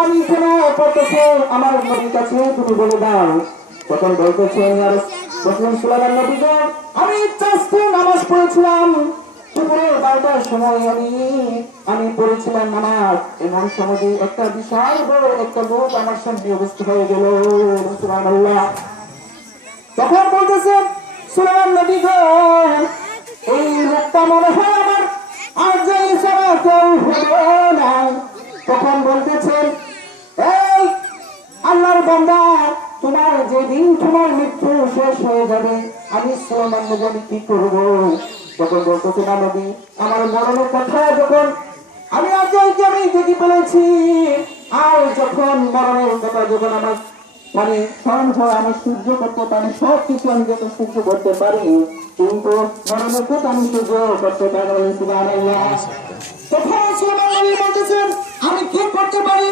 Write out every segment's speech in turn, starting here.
পানি কেন পড়তেছে আমার নবীর কাছে তুমি বলে দাও। তখন বলতেছেন বললেন সুলাইমান নবী গো, আমি চাস্ত নামাজ পড়েছিলাম দুপুরের 12টার সময় আমি পড়েছিলাম নামাজ। এমন সময় একটা বিশাল বড় একটা লোক আমার সামনে উপস্থিত হয়ে গেল। সুবহানাল্লাহ। তখন বলতেছে সুলাইমান নবী গো, এই লোকটা মনে হয় আমার আর যাই ছাড়া কেউ হবে না। তখন বলতেছেন এই আল্লাহর বান্দা, তোমার যেদিন তোমার মৃত্যু শেষ হয়ে যাবে আমি সুলাইমান নবী আমি কি করব? তখন বলতেছে না নবী, আমার মরণের কথা যখন আমি আজকে আমি দেখি বলেছি, আর যখন মরণের কথা যখন আমার মানে স্মরণ হয় আমি সহ্য করতে পারি, সবকিছু আমি যত সহ্য করতে পারি, কিন্তু মরণের কথা আমি সহ্য করতে পারি। সুবহানাল্লাহ। তখন সুলাইমান নবী বলতেছেন আমি কি করতে পারি?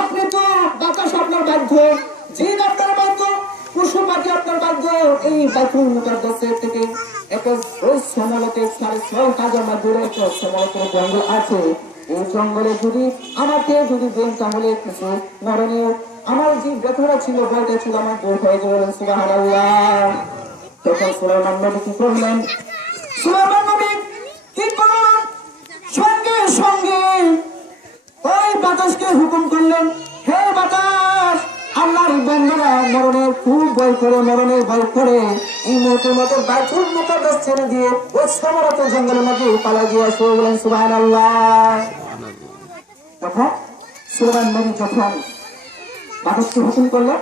আপনি তো বাতাস আপনার বাধ্য, জিন আপনার বাধ্য, পশু পাখি আপনার বাধ্য। এই বাইতুল মুকাদ্দাসের থেকে একটা ওই সমলকে 6,500 মাইল দূরে একটা সমলকের জঙ্গল আছে। এই জঙ্গলে যদি আমাকে যদি দেন তাহলে কিছু মরণীয় আমার যে ব্যথাটা ছিল বলটা ছিল আমার দূর হয়ে যাবে। সুবহানাল্লাহ। তখন সুলাইমান নবী কি করলেন? সুলাইমান নবী কি করলেন? সঙ্গে সঙ্গে ওই বাতাসকে হুকুম করলেন, হে বাতাস, আল্লাহর বান্দারা মরণের খুব ভয় করে, মরণের ভয় করে এই মুহূর্তের মতো বাইতুল মুকাদ্দাস ছেড়ে দিয়ে ওই সমরত জঙ্গলের মধ্যে পালা দিয়ে আসো। বলেন সুবহানাল্লাহ। তখন সুলাইমান নবী যখন বাতাসকে হুকুম করলেন